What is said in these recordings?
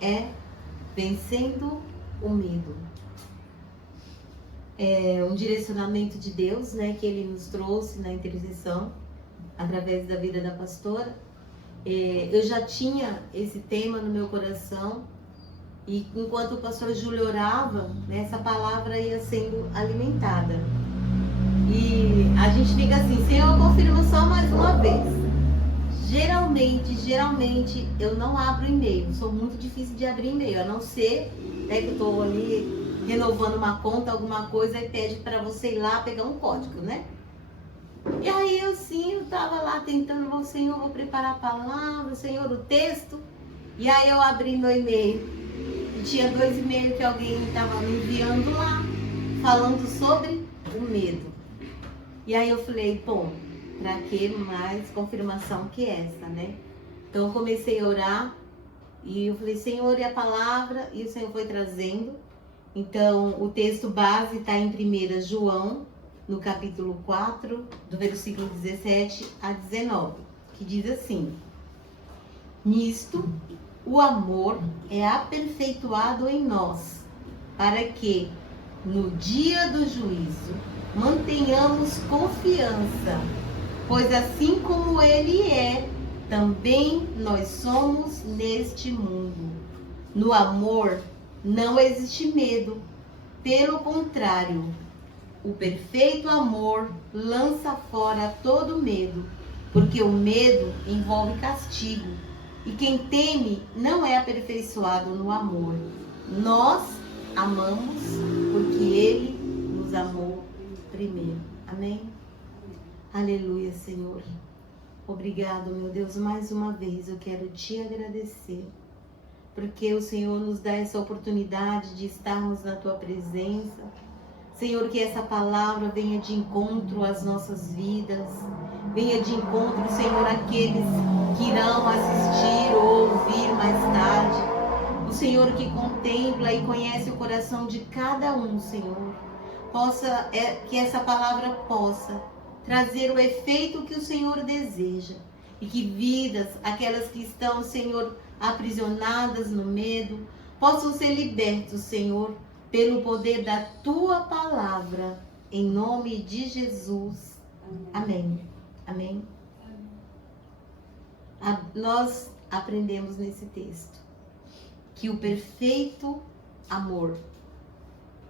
é Vencendo o Medo. É um direcionamento de Deus, né, que Ele nos trouxe na intercessão, através da vida da pastora. Eu já tinha esse tema no meu coração, e enquanto o pastor Júlio orava, né, essa palavra ia sendo alimentada. E a gente fica assim, Senhor, eu confirmo só mais uma vez. Geralmente, eu não abro e-mail. Sou muito difícil de abrir e-mail, a não ser, né, que eu estou ali renovando uma conta, alguma coisa, e pede para você ir lá pegar um código, né? E aí eu estava lá tentando, Senhor, vou preparar a palavra, Senhor, o texto. E aí eu abri meu e-mail. E tinha 2 e-mails que alguém estava me enviando lá, falando sobre o medo. E aí eu falei, bom, para que mais confirmação que essa, né? Então eu comecei a orar e eu falei, Senhor, e a palavra? E o Senhor foi trazendo. Então o texto base está em 1 João, no capítulo 4, do versículo 17 a 19, que diz assim: nisto o amor é aperfeiçoado em nós, para que no dia do juízo mantenhamos confiança, pois assim como Ele é, também nós somos neste mundo. No amor não existe medo, pelo contrário, o perfeito amor lança fora todo medo, porque o medo envolve castigo, e quem teme não é aperfeiçoado no amor. Nós amamos porque Ele nos amou primeiro. Amém? Aleluia, Senhor. Obrigado, meu Deus, mais uma vez eu quero te agradecer, porque o Senhor nos dá essa oportunidade de estarmos na Tua presença. Senhor, que essa palavra venha de encontro às nossas vidas, venha de encontro, Senhor, àqueles que irão assistir ou ouvir mais tarde. O Senhor que contempla e conhece o coração de cada um, Senhor, que essa palavra possa trazer o efeito que o Senhor deseja, e que vidas, aquelas que estão, Senhor, aprisionadas no medo, possam ser libertos, Senhor, pelo poder da Tua palavra, em nome de Jesus. Amém. Amém. Nós aprendemos nesse texto que o perfeito amor,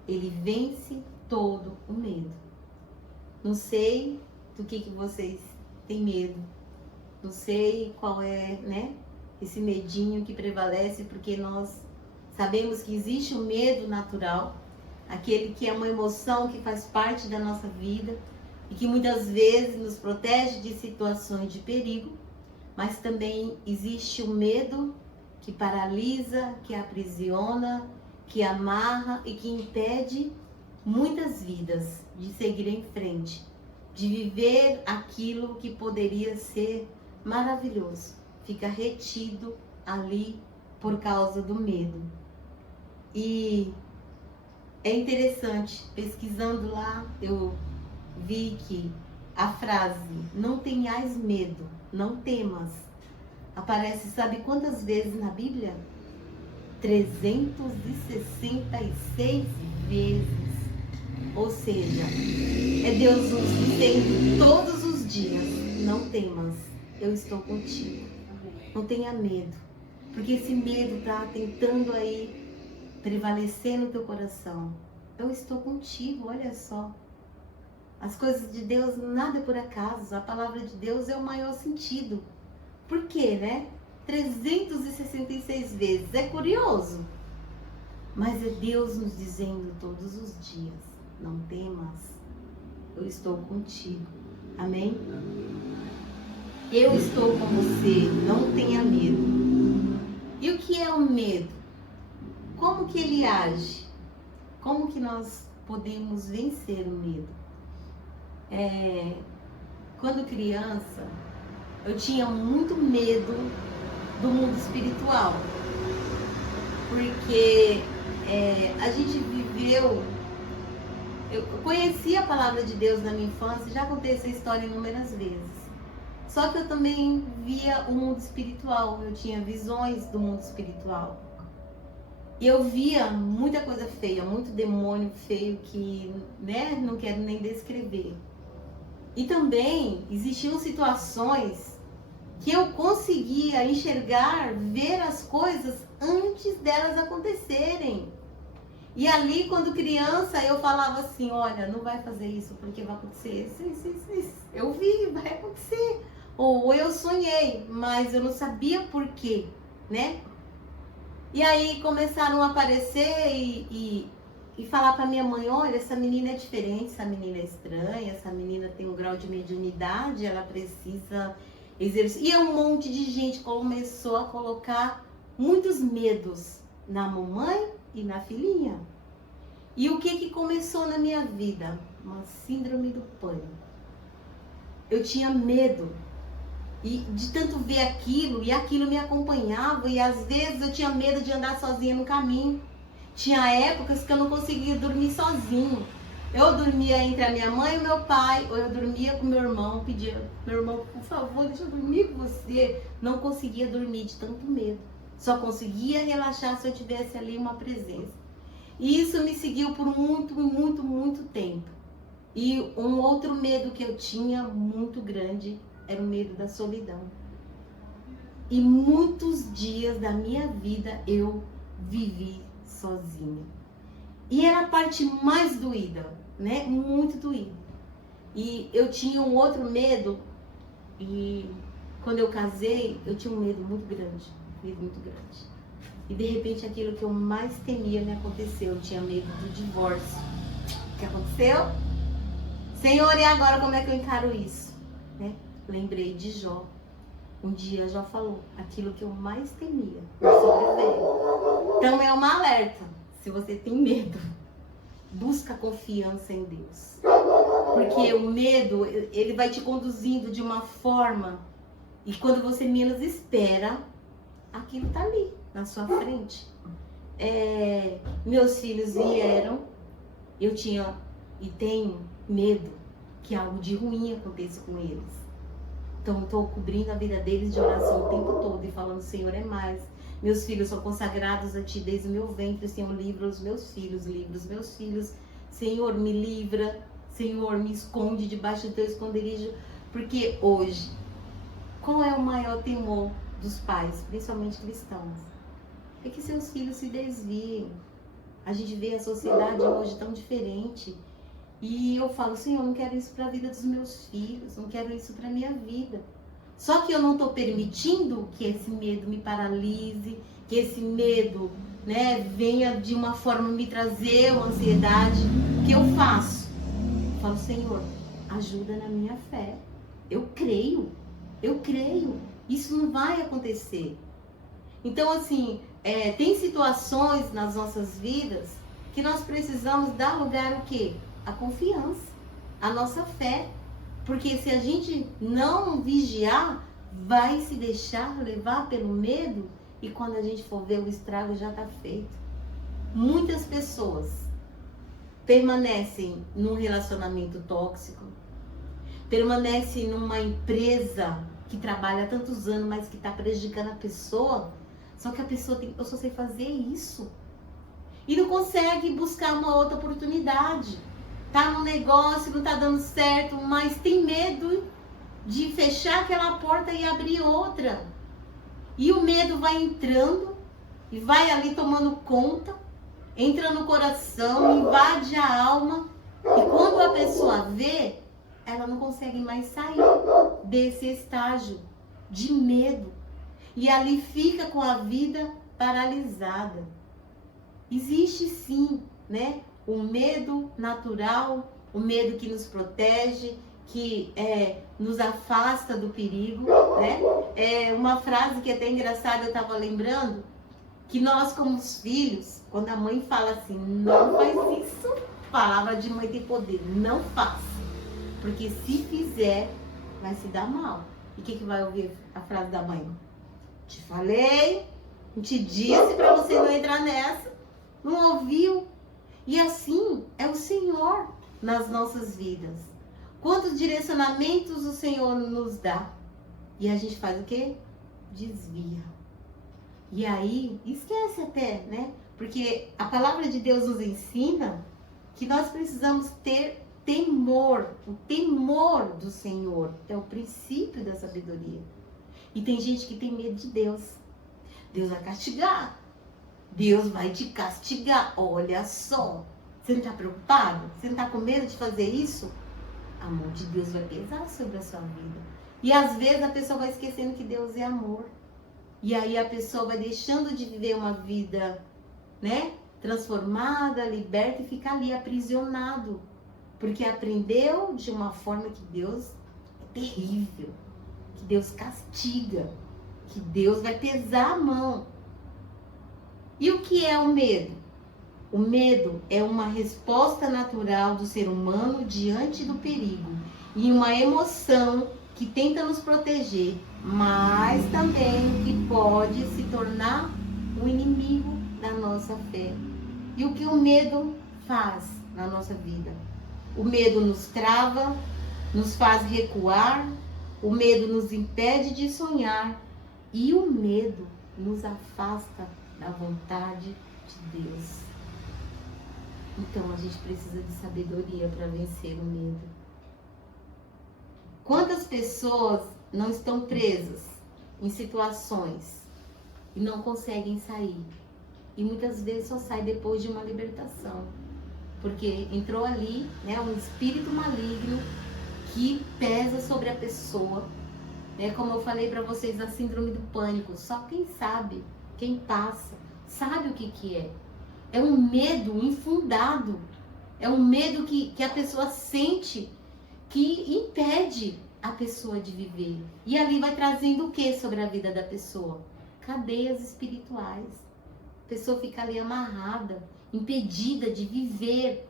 ele vence todo o medo. Não sei do que vocês têm medo, não sei qual é, né, esse medinho que prevalece, porque nós sabemos que existe o medo natural, aquele que é uma emoção que faz parte da nossa vida e que muitas vezes nos protege de situações de perigo, mas também existe o medo que paralisa, que aprisiona, que amarra e que impede muitas vidas de seguir em frente, de viver aquilo que poderia ser maravilhoso. Fica retido ali por causa do medo. E é interessante, pesquisando lá, eu vi que a frase "não tenhais medo, não temas" aparece, sabe quantas vezes na Bíblia? 366 vezes. Ou seja, é Deus nos dizendo todos os dias: não temas, eu estou contigo. Não tenha medo, porque esse medo está tentando aí prevalecer no teu coração. Eu estou contigo, olha só. As coisas de Deus, nada é por acaso. A palavra de Deus é o maior sentido. Por quê, né? 366 vezes. É curioso. Mas é Deus nos dizendo todos os dias: não temas, eu estou contigo. Amém? Eu estou com você, não tenha medo. E o que é o medo? Como que ele age? Como que nós podemos vencer o medo? Quando criança, eu tinha muito medo do mundo espiritual. Porque a gente viveu... Eu conheci a palavra de Deus na minha infância, já contei essa história inúmeras vezes. Só que eu também via o mundo espiritual, eu tinha visões do mundo espiritual. E eu via muita coisa feia, muito demônio feio que, né, não quero nem descrever. E também existiam situações que eu conseguia enxergar, ver as coisas antes delas acontecerem. E ali, quando criança, eu falava assim, olha, não vai fazer isso porque vai acontecer isso. Eu vi, vai acontecer. Ou eu sonhei, mas eu não sabia por quê, né? E aí começaram a aparecer e falar para minha mãe, olha, essa menina é diferente, essa menina é estranha, essa menina tem um grau de mediunidade, ela precisa exercer. E um monte de gente começou a colocar muitos medos na mamãe e na filhinha. E o que começou na minha vida? Uma síndrome do pânico. Eu tinha medo. E de tanto ver aquilo, e aquilo me acompanhava, e às vezes eu tinha medo de andar sozinha no caminho. Tinha épocas que eu não conseguia dormir sozinho. Eu dormia entre a minha mãe e o meu pai, ou eu dormia com meu irmão, pedia, meu irmão, por favor, deixa eu dormir com você. Não conseguia dormir de tanto medo. Só conseguia relaxar se eu tivesse ali uma presença. E isso me seguiu por muito tempo. E um outro medo que eu tinha muito grande era o medo da solidão. E muitos dias da minha vida eu vivi sozinha. E era a parte mais doída, né? Muito doída. E eu tinha um outro medo, e quando eu casei, eu tinha um medo muito grande. E de repente aquilo que eu mais temia me aconteceu. Eu tinha medo do divórcio. O que aconteceu? Senhor, e agora como é que eu encaro isso? Né? Lembrei de Jó. Um dia Jó falou, aquilo que eu mais temia me sobreveio. Então é uma alerta. Se você tem medo, busca confiança em Deus. Porque o medo, ele vai te conduzindo de uma forma, e quando você menos espera, aquilo tá ali, na sua frente. Meus filhos vieram, eu tinha e tenho medo que algo de ruim aconteça com eles. Então, estou cobrindo a vida deles de oração o tempo todo e falando, Senhor, é mais. Meus filhos são consagrados a Ti desde o meu ventre. Senhor, livra os meus filhos, Senhor, me livra. Senhor, me esconde debaixo do Teu esconderijo. Porque hoje, qual é o maior temor dos pais, principalmente cristãos? É que seus filhos se desviem. A gente vê a sociedade hoje tão diferente. E eu falo, Senhor, eu não quero isso para a vida dos meus filhos, não quero isso para a minha vida. Só que eu não estou permitindo que esse medo me paralise, que esse medo, né, venha de uma forma me trazer uma ansiedade. O que eu faço? Eu falo, Senhor, ajuda na minha fé. Eu creio. Isso não vai acontecer. Então, assim, tem situações nas nossas vidas que nós precisamos dar lugar ao quê? A confiança, a nossa fé. Porque se a gente não vigiar, vai se deixar levar pelo medo, e quando a gente for ver, o estrago já está feito. Muitas pessoas permanecem num relacionamento tóxico, permanecem numa empresa que trabalha há tantos anos, mas que está prejudicando a pessoa. Só que a pessoa tem, eu só sei fazer isso. E não consegue buscar uma outra oportunidade. Tá no negócio, não tá dando certo, mas tem medo de fechar aquela porta e abrir outra. E o medo vai entrando e vai ali tomando conta, entra no coração, invade a alma. E quando a pessoa vê, ela não consegue mais sair desse estágio de medo. E ali fica com a vida paralisada. Existe sim, né? O medo natural, o medo que nos protege, que nos afasta do perigo, né? É uma frase que é até engraçada, eu estava lembrando, que nós como filhos, quando a mãe fala assim, não faz isso, palavra de mãe tem poder, não faça, porque se fizer, vai se dar mal. E o que vai ouvir a frase da mãe? Te falei, te disse para você não entrar nessa, não ouviu? E assim é o Senhor nas nossas vidas. Quantos direcionamentos o Senhor nos dá? E a gente faz o quê? Desvia. E aí, esquece até, né? Porque a palavra de Deus nos ensina que nós precisamos ter temor. O temor do Senhor é o princípio da sabedoria. E tem gente que tem medo de Deus. Deus vai castigar. Deus vai te castigar. Olha só. Você não está preocupado? Você não está com medo de fazer isso? A mão de Deus vai pesar sobre a sua vida. E às vezes a pessoa vai esquecendo que Deus é amor. E aí a pessoa vai deixando de viver uma vida, né, transformada, liberta e fica ali aprisionado. Porque aprendeu de uma forma que Deus é terrível. Que Deus castiga. Que Deus vai pesar a mão. E o que é o medo? O medo é uma resposta natural do ser humano diante do perigo. E uma emoção que tenta nos proteger, mas também que pode se tornar um inimigo da nossa fé. E o que o medo faz na nossa vida? O medo nos trava, nos faz recuar, o medo nos impede de sonhar e o medo nos afasta da vontade de Deus. Então a gente precisa de sabedoria para vencer o medo. Quantas pessoas não estão presas em situações e não conseguem sair? E muitas vezes só sai depois de uma libertação. Porque entrou ali, né, um espírito maligno que pesa sobre a pessoa. Né, como eu falei para vocês, a síndrome do pânico. Só quem sabe, quem passa, sabe o que é. É um medo infundado. É um medo que a pessoa sente que impede a pessoa de viver. E ali vai trazendo o que sobre a vida da pessoa? Cadeias espirituais. A pessoa fica ali amarrada, impedida de viver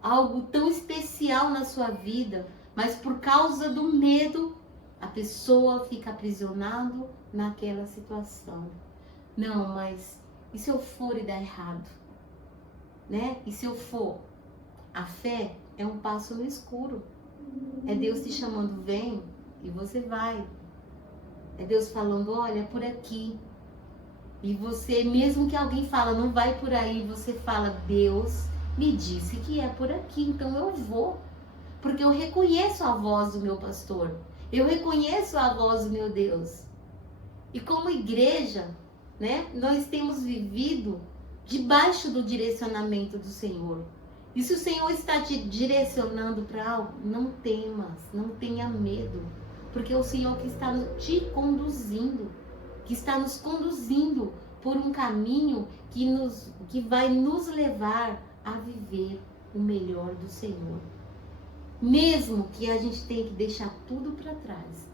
algo tão especial na sua vida, mas por causa do medo, a pessoa fica aprisionada naquela situação. Não, mas e se eu for e dar errado? Né? E se eu for? A fé é um passo no escuro. É Deus te chamando, vem, e você vai. É Deus falando, olha, é por aqui. E você, mesmo que alguém fala, não vai por aí, você fala, Deus me disse que é por aqui, então eu vou. Porque eu reconheço a voz do meu pastor. Eu reconheço a voz do meu Deus. E como igreja, né, nós temos vivido debaixo do direcionamento do Senhor. E se o Senhor está te direcionando para algo, não temas, não tenha medo. Porque é o Senhor que está te conduzindo, que está nos conduzindo por um caminho que vai nos levar a viver o melhor do Senhor. Mesmo que a gente tenha que deixar tudo para trás.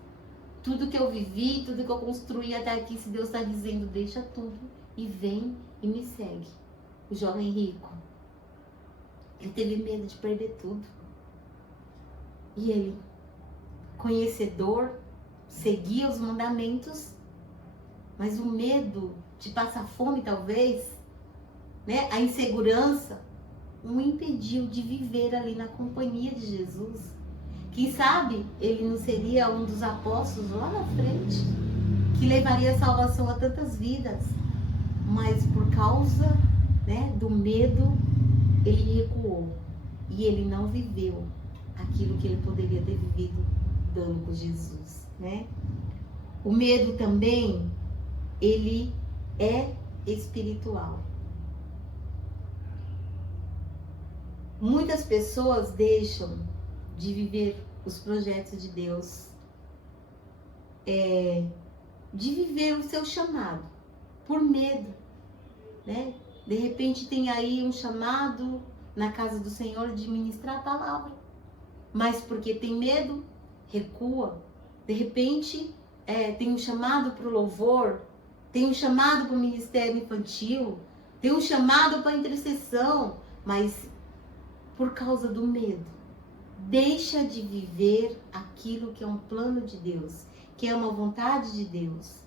Tudo que eu vivi, tudo que eu construí até aqui, se Deus está dizendo, deixa tudo e vem e me segue. O jovem rico, ele teve medo de perder tudo. E ele, conhecedor, seguia os mandamentos, mas o medo de passar fome talvez, né, a insegurança, o impediu de viver ali na companhia de Jesus. Quem sabe ele não seria um dos apóstolos lá na frente, que levaria salvação a tantas vidas, mas por causa, né, do medo, ele recuou e ele não viveu aquilo que ele poderia ter vivido dando com Jesus, né? O medo também, ele é espiritual. Muitas pessoas deixam de viver os projetos de Deus, de viver o seu chamado, por medo, né? De repente tem aí um chamado na casa do Senhor de ministrar a palavra, mas porque tem medo, recua. De repente tem um chamado para o louvor, tem um chamado para o ministério infantil, tem um chamado para a intercessão, mas por causa do medo, deixa de viver aquilo que é um plano de Deus, que é uma vontade de Deus.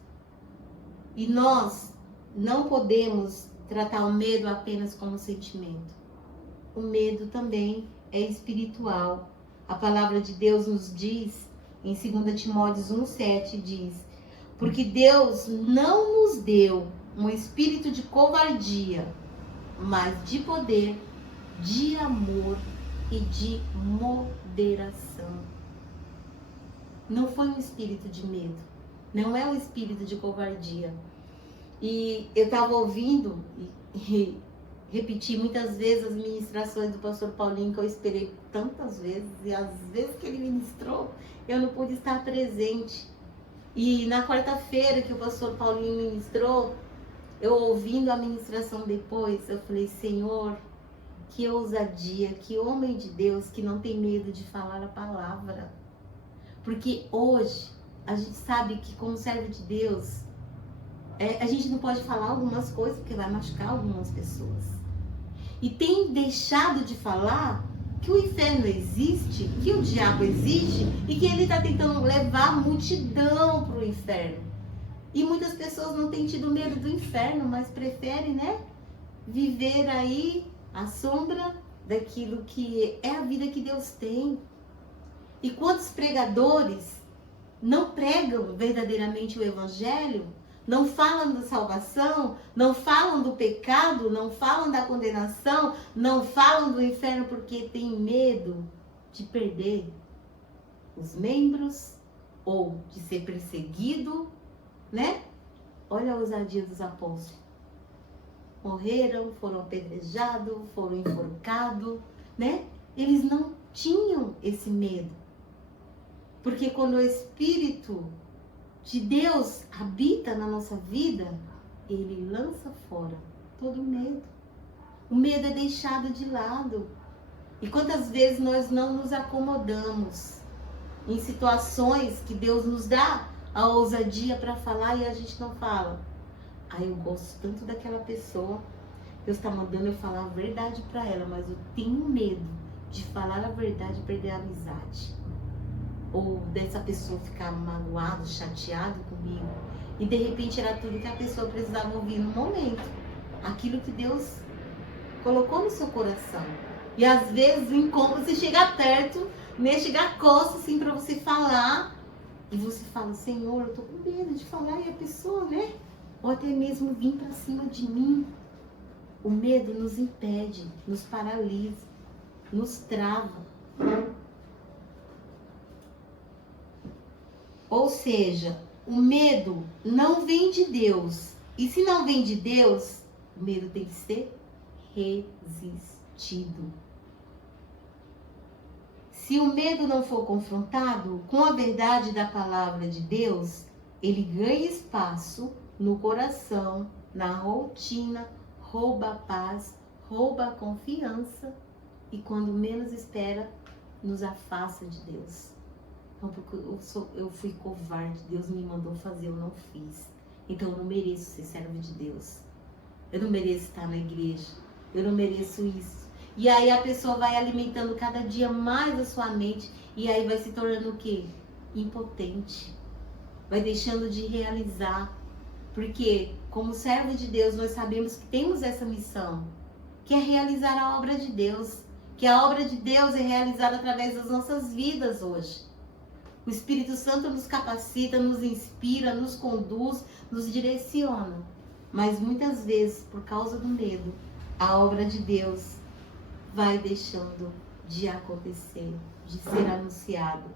E nós não podemos tratar o medo apenas como sentimento. O medo também é espiritual. A palavra de Deus nos diz, em 2 Timóteo 1,7, diz: porque Deus não nos deu um espírito de covardia, mas de poder, de amor e de moderação. Não foi um espírito de medo, não é um espírito de covardia. E eu estava ouvindo e repeti muitas vezes as ministrações do pastor Paulinho, que eu esperei tantas vezes, e às vezes que ele ministrou, eu não pude estar presente. E na quarta-feira que o pastor Paulinho ministrou, eu ouvindo a ministração depois, eu falei, Senhor, que ousadia, que homem de Deus que não tem medo de falar a palavra. Porque hoje, a gente sabe que como servo de Deus, a gente não pode falar algumas coisas porque vai machucar algumas pessoas. E tem deixado de falar que o inferno existe, que o diabo existe e que ele está tentando levar a multidão para o inferno. E muitas pessoas não têm tido medo do inferno, mas preferem, viver aí à sombra daquilo que é a vida que Deus tem. E quantos pregadores não pregam verdadeiramente o evangelho, não falam da salvação, não falam do pecado, não falam da condenação, não falam do inferno porque tem medo de perder os membros ou de ser perseguido, Olha a ousadia dos apóstolos. Morreram, foram apedrejados, foram enforcados, Eles não tinham esse medo. Porque quando o Espírito de Deus habita na nossa vida, ele lança fora todo medo. O medo é deixado de lado. E quantas vezes nós não nos acomodamos em situações que Deus nos dá a ousadia para falar e a gente não fala. Eu gosto tanto daquela pessoa, Deus está mandando eu falar a verdade para ela, mas eu tenho medo de falar a verdade e perder a amizade. Ou dessa pessoa ficar magoado, chateado comigo. E de repente era tudo que a pessoa precisava ouvir no momento. Aquilo que Deus colocou no seu coração. E às vezes o incômodo, você chega perto, chega a costa assim para você falar. E você fala, Senhor, eu tô com medo de falar. E a pessoa, ou até mesmo vir para cima de mim. O medo nos impede, nos paralisa, nos trava. Ou seja, o medo não vem de Deus. E se não vem de Deus, o medo tem que ser resistido. Se o medo não for confrontado com a verdade da palavra de Deus, ele ganha espaço no coração, na rotina, rouba a paz, rouba a confiança e quando menos espera, nos afasta de Deus. Não, porque eu fui covarde, Deus me mandou fazer, eu não fiz. Então eu não mereço ser servo de Deus. Eu não mereço estar na igreja. Eu não mereço isso. E aí a pessoa vai alimentando cada dia mais a sua mente e aí vai se tornando o quê? Impotente. Vai deixando de realizar. Porque como servo de Deus nós sabemos que temos essa missão, que é realizar a obra de Deus. Que a obra de Deus é realizada através das nossas vidas hoje. O Espírito Santo nos capacita, nos inspira, nos conduz, nos direciona. Mas muitas vezes, por causa do medo, a obra de Deus vai deixando de acontecer, de ser anunciado.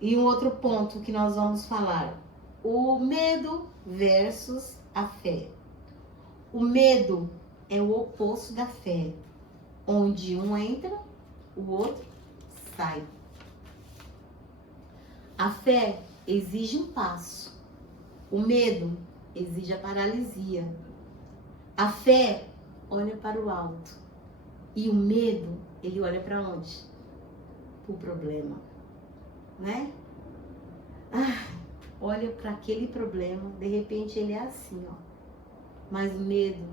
E um outro ponto que nós vamos falar, o medo versus a fé. O medo é o oposto da fé, onde um entra, o outro sai. A fé exige um passo, o medo exige a paralisia. A fé olha para o alto e o medo, ele olha para onde? Para o problema, olha para aquele problema, de repente ele é assim, mas o medo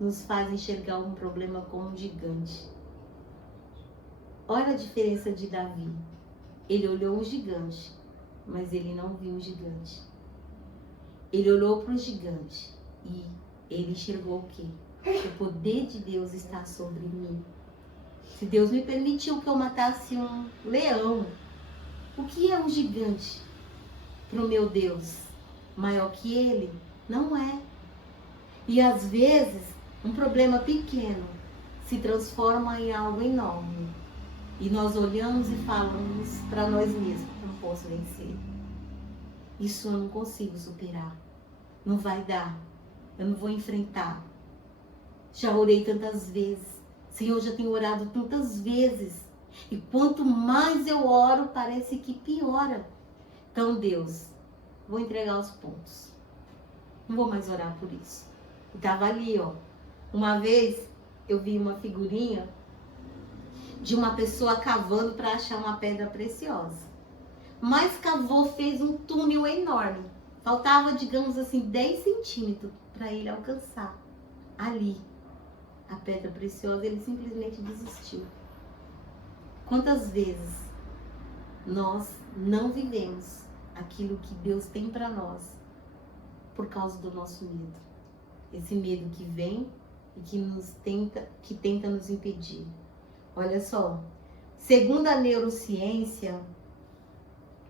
nos faz enxergar um problema como um gigante. Olha a diferença de Davi. Ele olhou um gigante, mas ele não viu um gigante. Ele olhou para o gigante e ele enxergou o quê? O poder de Deus está sobre mim. Se Deus me permitiu que eu matasse um leão, o que é um gigante para o meu Deus? Maior que ele? Não é. E às vezes Um problema pequeno se transforma em algo enorme. E nós olhamos e falamos para nós mesmos, não posso vencer. Isso eu não consigo superar. Não vai dar. Eu não vou enfrentar. Já orei tantas vezes. Senhor, já tenho orado tantas vezes. E quanto mais eu oro, parece que piora. Então, Deus, vou entregar os pontos. Não vou mais orar por isso. E estava ali, ó. Uma vez eu vi uma figurinha de uma pessoa cavando para achar uma pedra preciosa. Mas cavou, fez um túnel enorme. Faltava, digamos assim, 10 centímetros para ele alcançar ali a pedra preciosa. Ele simplesmente desistiu. Quantas vezes nós não vivemos aquilo que Deus tem para nós por causa do nosso medo? Esse medo que vem e que tenta nos impedir. Olha só, segundo a neurociência,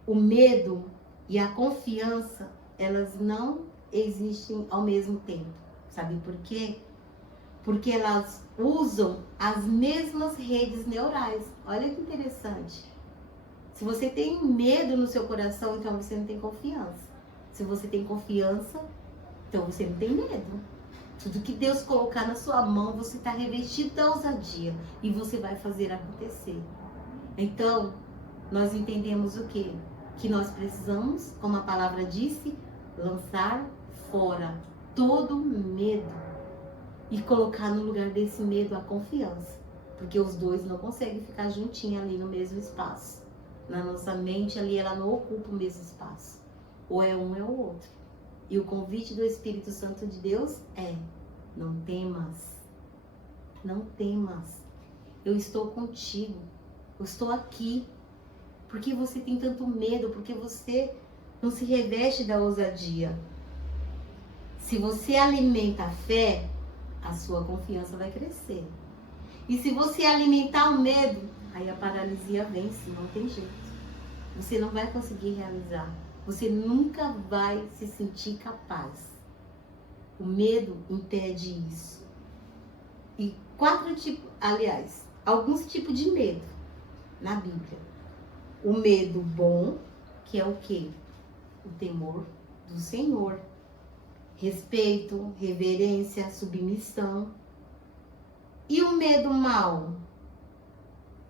o medo e a confiança, elas não existem ao mesmo tempo. Sabe por quê? Porque elas usam as mesmas redes neurais. Olha que interessante. Se você tem medo no seu coração, então você não tem confiança. Se você tem confiança, então você não tem medo. Tudo que Deus colocar na sua mão, você está revestido da ousadia e você vai fazer acontecer. Então, nós entendemos o quê? Que nós precisamos, como a palavra disse, lançar fora todo medo e colocar no lugar desse medo a confiança. Porque os dois não conseguem ficar juntinhos ali no mesmo espaço. Na nossa mente ali, ela não ocupa o mesmo espaço. Ou é um, é o outro. E o convite do Espírito Santo de Deus é: não temas, não temas, eu estou contigo, eu estou aqui. Por que você tem tanto medo? Porque você não se reveste da ousadia. Se você alimenta a fé, a sua confiança vai crescer. E se você alimentar o medo, aí a paralisia vence, não tem jeito. Você não vai conseguir realizar. Você nunca vai se sentir capaz. O medo impede isso. E alguns tipos de medo na Bíblia. O medo bom, que é o quê? O temor do Senhor. Respeito, reverência, submissão. E o medo mau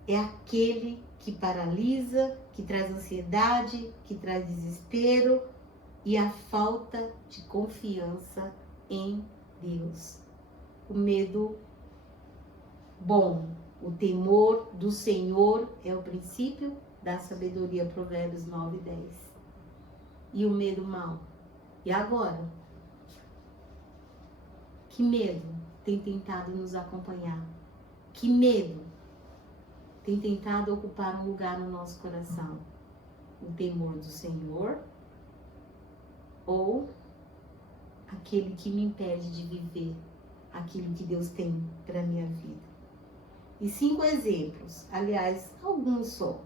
é aquele que paralisa, que traz ansiedade, que traz desespero e a falta de confiança em Deus. O medo bom, o temor do Senhor é o princípio da sabedoria, Provérbios 9:10. E o medo mau? E agora? Que medo tem tentado nos acompanhar? Que medo tem tentado ocupar um lugar no nosso coração? O temor do Senhor ou aquele que me impede de viver aquilo que Deus tem para a minha vida? E 5 exemplos, aliás, alguns só,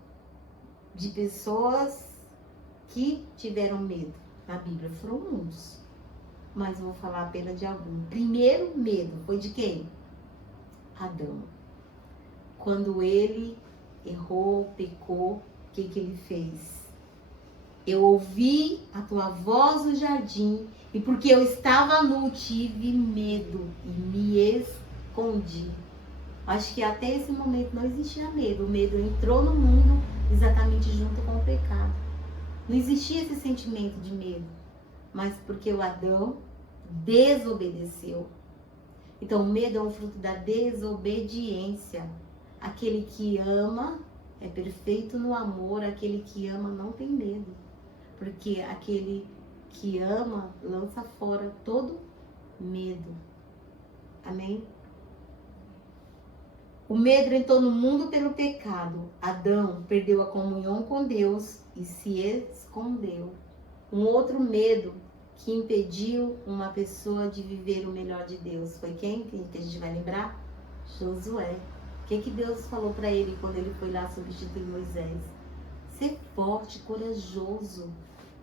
de pessoas que tiveram medo na Bíblia. Foram muitos, mas vou falar apenas de algum. Primeiro medo foi de quem? Adão. Quando ele errou, pecou, o que ele fez? Eu ouvi a tua voz no jardim e porque eu estava nu, tive medo e me escondi. Acho que até esse momento não existia medo. O medo entrou no mundo exatamente junto com o pecado. Não existia esse sentimento de medo, mas porque o Adão desobedeceu. Então, o medo é um fruto da desobediência. Aquele que ama é perfeito no amor, aquele que ama não tem medo. Porque aquele que ama lança fora todo medo. Amém? O medo entrou no mundo pelo pecado. Adão perdeu a comunhão com Deus e se escondeu. Um outro medo que impediu uma pessoa de viver o melhor de Deus foi quem? Que a gente vai lembrar? Josué. O que Deus falou para ele quando ele foi lá substituir Moisés? Ser forte, corajoso.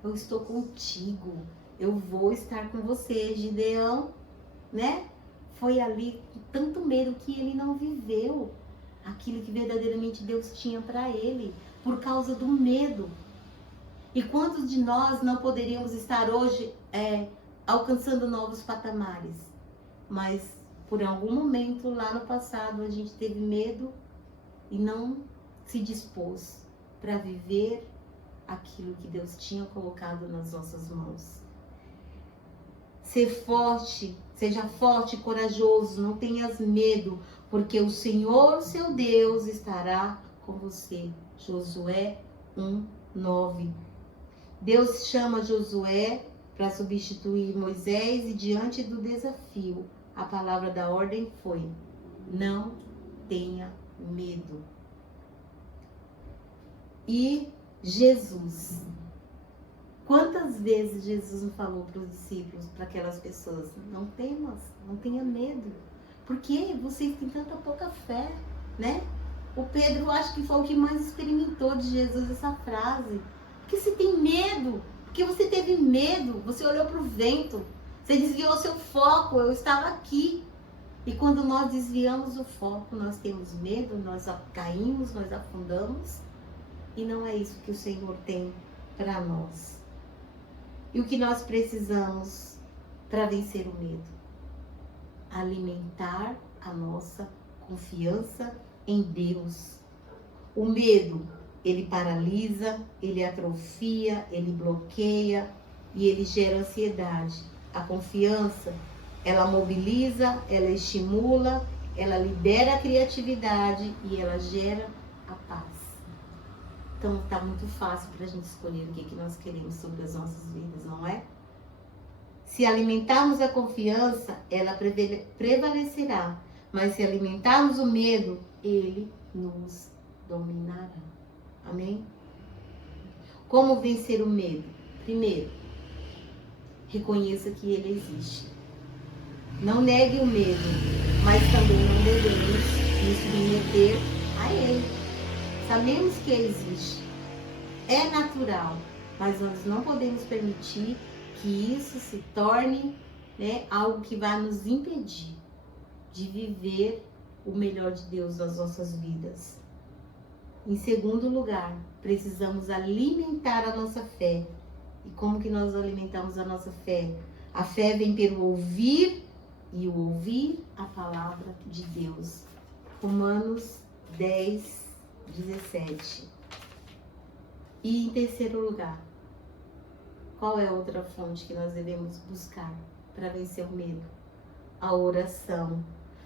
Eu estou contigo. Eu vou estar com você, Gideão, né? foi ali com tanto medo que ele não viveu aquilo que verdadeiramente Deus tinha para ele, por causa do medo. E quantos de nós não poderíamos estar hoje alcançando novos patamares, mas por algum momento lá no passado a gente teve medo e não se dispôs para viver aquilo que Deus tinha colocado nas nossas mãos. Ser forte, seja forte e corajoso, não tenhas medo, porque o Senhor, seu Deus, estará com você. Josué 1:9. Deus chama Josué para substituir Moisés e diante do desafio, a palavra da ordem foi: não tenha medo. E Jesus, quantas vezes Jesus não falou para os discípulos, para aquelas pessoas: não temas, não tenha medo, porque vocês têm tanta pouca fé, né? O Pedro, acho que foi o que mais experimentou de Jesus essa frase. Porque você tem medo, porque você teve medo, você olhou para o vento, você desviou seu foco, eu estava aqui. E quando nós desviamos o foco, nós temos medo, nós caímos, nós afundamos. E não é isso que o Senhor tem para nós. E o que nós precisamos para vencer o medo? Alimentar a nossa confiança em Deus. O medo, ele paralisa, ele atrofia, ele bloqueia e ele gera ansiedade. A confiança, ela mobiliza, ela estimula, ela libera a criatividade e ela gera a paz. Então tá muito fácil para a gente escolher o que nós queremos sobre as nossas vidas, não é? Se alimentarmos a confiança, ela prevalecerá. Mas se alimentarmos o medo, ele nos dominará. Amém? Como vencer o medo? Primeiro, reconheça que ele existe. Não negue o medo, mas também não devemos nos submeter a ele. Sabemos que ele existe. É natural, mas nós não podemos permitir que isso se torne, algo que vai nos impedir de viver o melhor de Deus nas nossas vidas. Em segundo lugar, precisamos alimentar a nossa fé. E como que nós alimentamos a nossa fé? A fé vem pelo ouvir e o ouvir a palavra de Deus. Romanos 10:17. E em terceiro lugar, qual é a outra fonte que nós devemos buscar para vencer o medo? A oração.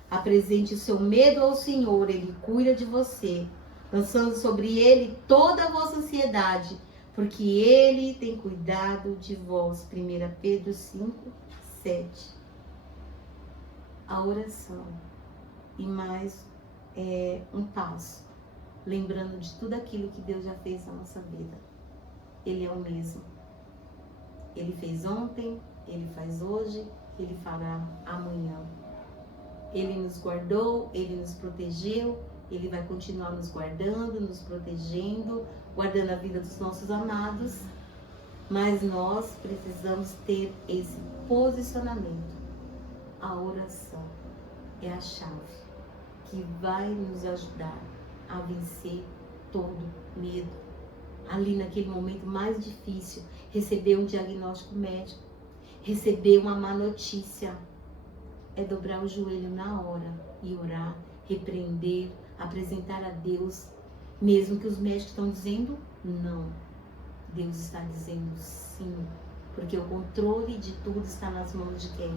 Apresente o seu medo ao Senhor, Ele cuida de você, lançando sobre Ele toda a vossa ansiedade, porque Ele tem cuidado de vós. 1 Pedro 5:7. A oração. E mais um passo, lembrando de tudo aquilo que Deus já fez na nossa vida. Ele é o mesmo. Ele fez ontem, Ele faz hoje, Ele fará amanhã. Ele nos guardou, Ele nos protegeu, Ele vai continuar nos guardando, nos protegendo, guardando a vida dos nossos amados. Mas nós precisamos ter esse posicionamento. A oração é a chave que vai nos ajudar a vencer todo medo. Ali naquele momento mais difícil, receber um diagnóstico médico, receber uma má notícia, é dobrar o joelho na hora e orar, repreender, apresentar a Deus, mesmo que os médicos estão dizendo não. Deus está dizendo sim, porque o controle de tudo está nas mãos de quem?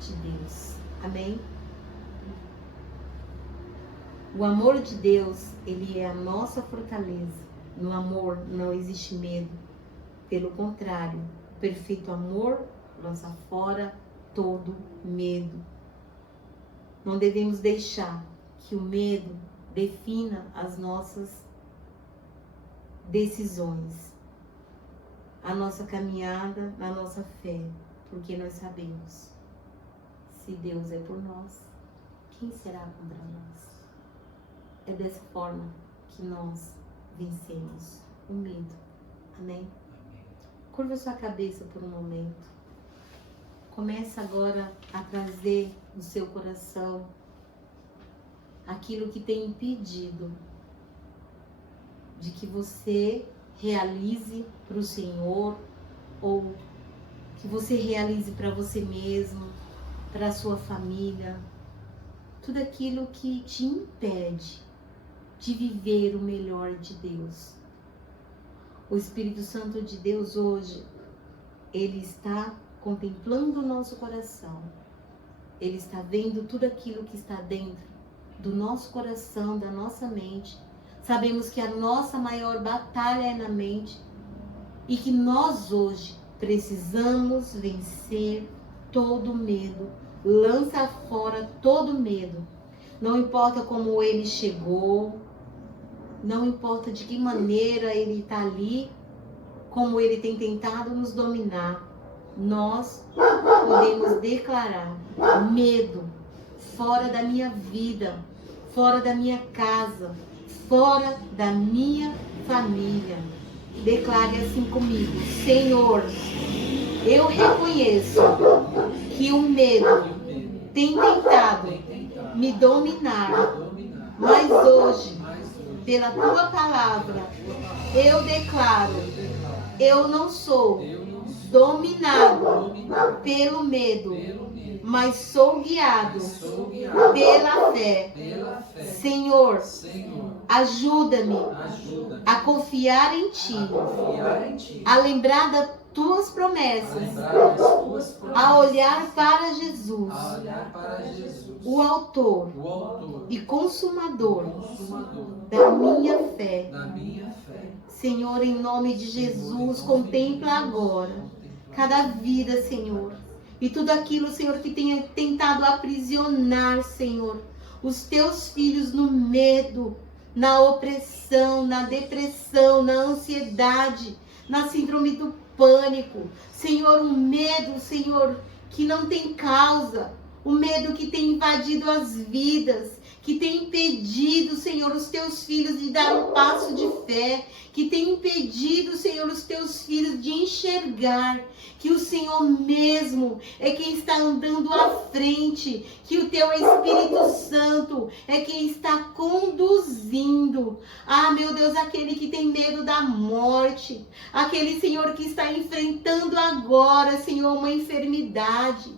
De Deus. Amém? O amor de Deus, ele é a nossa fortaleza. No amor não existe medo. Pelo contrário, o perfeito amor lança fora todo medo. Não devemos deixar que o medo defina as nossas decisões, a nossa caminhada na nossa fé, porque nós sabemos, se Deus é por nós, quem será contra nós? É dessa forma que nós vencemos o medo. Amém? Curva sua cabeça por um momento. começa agora a trazer no seu coração aquilo que tem impedido de que você realize para o Senhor, ou que você realize para você mesmo, para a sua família. Tudo aquilo que te impede de viver o melhor de Deus. O Espírito Santo de Deus hoje, ele está contemplando o nosso coração. Ele está vendo tudo aquilo que está dentro do nosso coração, da nossa mente. Sabemos que a nossa maior batalha é na mente e que nós hoje precisamos vencer todo medo. Lança fora todo medo. Não importa como ele chegou, não importa de que maneira ele está ali, como ele tem tentado nos dominar. Nós podemos declarar: medo, fora da minha vida, fora da minha casa, fora da minha família. Declare assim comigo: Senhor, eu reconheço que o medo tem tentado me dominar, mas hoje, pela tua palavra, eu declaro: eu não sou dominado pelo medo, mas sou guiado pela fé. Senhor, ajuda-me a confiar em Ti, a lembrar das Tuas promessas, a olhar para Jesus, o autor e consumador da minha fé. Senhor, em nome de Jesus, contempla agora cada vida, Senhor, e tudo aquilo, Senhor, que tenha tentado aprisionar, Senhor, os teus filhos no medo, na opressão, na depressão, na ansiedade, na síndrome do pânico. Senhor, um medo, Senhor, que não tem causa, o medo que tem invadido as vidas, que tem impedido, Senhor, os teus filhos de dar um passo de fé, que tem impedido, Senhor, os teus filhos de enxergar que o Senhor mesmo é quem está andando à frente, que o teu Espírito Santo é quem está conduzindo. Ah, meu Deus, aquele que tem medo da morte, aquele, Senhor, que está enfrentando agora, Senhor, uma enfermidade.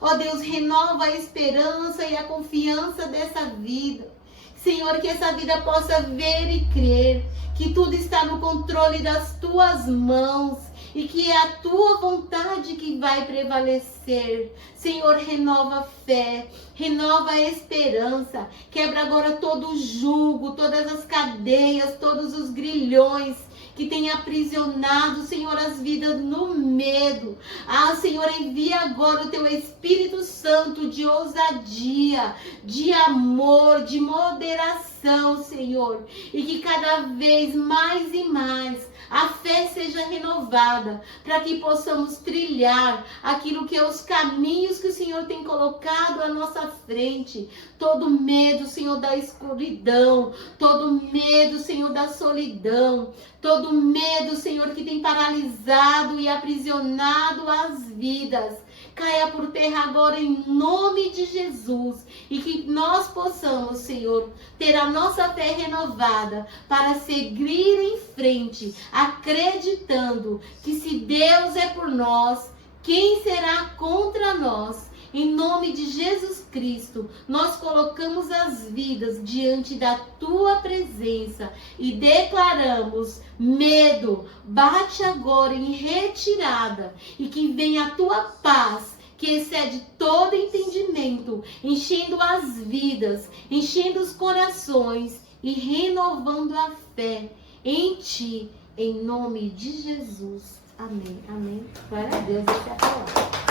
Ó Deus, renova a esperança e a confiança dessa vida. Senhor, que essa vida possa ver e crer que tudo está no controle das tuas mãos e que é a tua vontade que vai prevalecer. Senhor, renova a fé, renova a esperança, quebra agora todo o jugo, todas as cadeias, todos os grilhões que tem aprisionado, Senhor, as vidas no medo. Ah, Senhor, envia agora o teu Espírito Santo de ousadia, de amor, de moderação, Senhor. E que cada vez mais e mais a fé seja renovada, para que possamos trilhar aquilo que é os caminhos que o Senhor tem colocado à nossa frente. Todo medo, Senhor, da escuridão, todo medo, Senhor, da solidão, todo medo, Senhor, que tem paralisado e aprisionado as vidas, caia por terra agora em nome de Jesus, e que nós possamos, Senhor, ter a nossa fé renovada para seguir em frente, acreditando que se Deus é por nós, quem será contra nós? Em nome de Jesus Cristo, nós colocamos as vidas diante da tua presença e declaramos: medo, bate agora em retirada, e que venha a tua paz, que excede todo entendimento, enchendo as vidas, enchendo os corações e renovando a fé em ti, em nome de Jesus. Amém, amém. Glória a Deus, essa é a palavra.